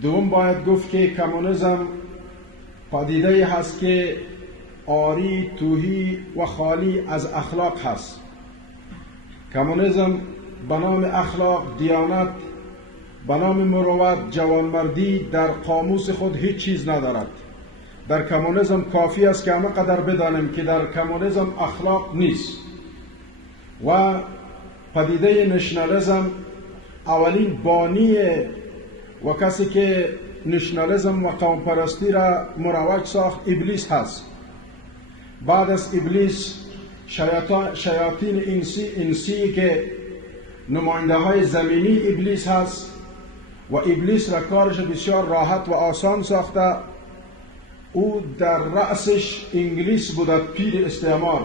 دوم باید گفت که کمونیسم پدیده‌ای هست که عاری، توهی و خالی از اخلاق هست. کمونیسم به نام اخلاق، دیانت، به نام مروت، جوانمردی در قاموس خود هیچ چیز ندارد. در کمونیسم کافی است که همه قدر بدانیم که در کمونیسم اخلاق نیست. و پدیده نشنالیسم اولین بانی و کسی که نشنالیسم و قوم پرستی را مروج ساخت ابلیس هست. بعد از ابلیس شیاطین انسی که نماینده های زمینی ابلیس هست و ابلیس را کارش بسیار راحت و آسان ساخته. او در رأسش انگلیس بودد، پیر استعمار.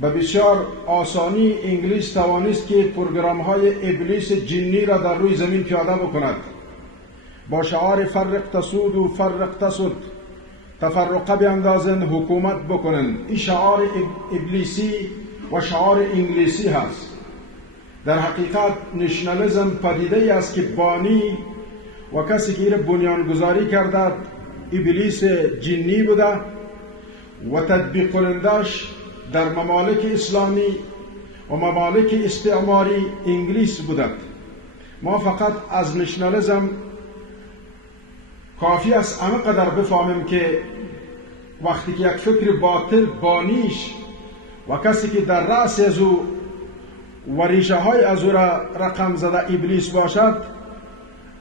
به بسیار آسانی انگلیس توانست که پروگرام های ابلیس جنی را در روی زمین پیاده بکند. با شعار فرق تسود و فرق تسود، تفرقه بیندازن حکومت بکنن. این شعار ابلیسی و شعار انگلیسی هست. در حقیقت نشنالیسم پدیده است که بانی و کسی که این بنیانگذاری کرده ابلیس جنی بوده و تطبیق کنندش در ممالک اسلامی و ممالک استعماری انگلیس بوده. ما فقط از نشنالیسم کافی است همه قدر بفهمیم که وقتی که یک فکر باطل بانیش و کسی که در رأس از او و ریشه های از او را رقم زده ابلیس باشد،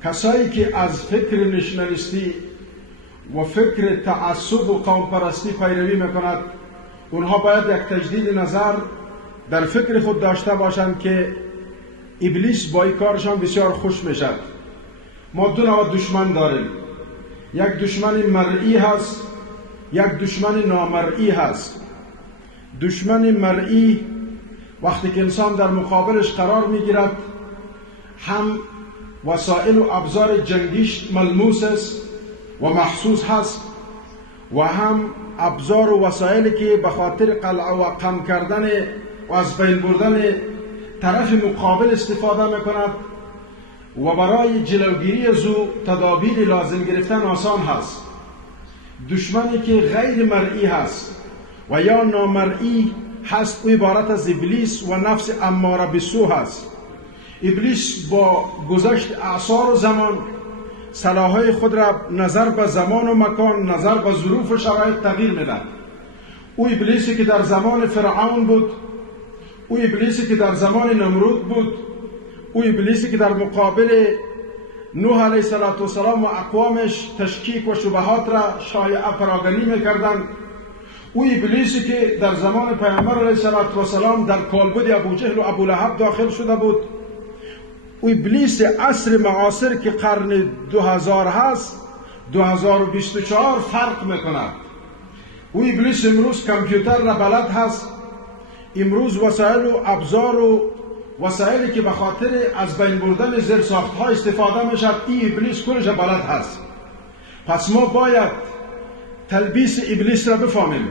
کسایی که از فکر نشنالیستی و فکر تعصب و قوم پرستی پیروی میکند، اونها باید یک تجدید نظر در فکر خود داشته باشند که ابلیس با این کارشان بسیار خوش میشد. ما دو نوع دشمن داریم. یک دشمن مرئی هست، یک دشمن نامرئی هست. دشمن مرئی وقتی که انسان در مقابلش قرار میگیرد، هم وسایل و ابزار جنگیش ملموس است و محسوس هست و هم ابزار و وسایلی که به خاطر قلع و قم کردن و از بین بردن طرف مقابل استفاده میکند و برای جلوگیری از او تدابیر لازم گرفتن آسان هست. دشمنی که غیر مرئی هست و یا نامرئی هست، او عبارت از ابلیس و نفس اماره بالسو هست. ابلیس با گذشت اعصار و زمان صلاحهای خود را نظر به زمان و مکان، نظر به ظروف و شرایط تغییر میدن. او ابلیسی که در زمان فرعون بود، او ابلیسی که در زمان نمرود بود، او ابلیسی که در مقابل نوح علیه السلام و اقوامش تشکیک و شبهات را شایعه پراگنی میکردند. او ابلیسی که در زمان پیامبر علیه السلام در کالبد ابوجهل و ابولهب داخل شده بود. او ابلیس عصر معاصر که قرن 2000 هست، 2024 فرق میکند. او ابلیس امروز کامپیوتر را بلد هست. امروز وسایل و ابزار و وسایلی که به خاطر از بین بردن زیرساخت ها استفاده میشد، این ابلیس کلش بلد هست. پس ما باید تلبیس ابلیس را بفهمیم.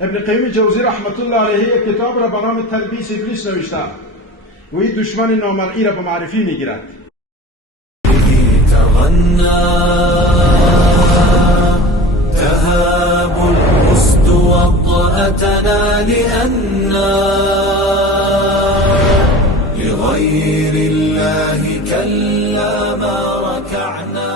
ابن قیم جوزی رحمت الله علیه کتاب را به نام تلبیس ابلیس نوشته و این دشمن نامرئی را به معرفی میگیرد. تهاب الأسد وطأتنا لأننا لغير الله كلا ما ركعنا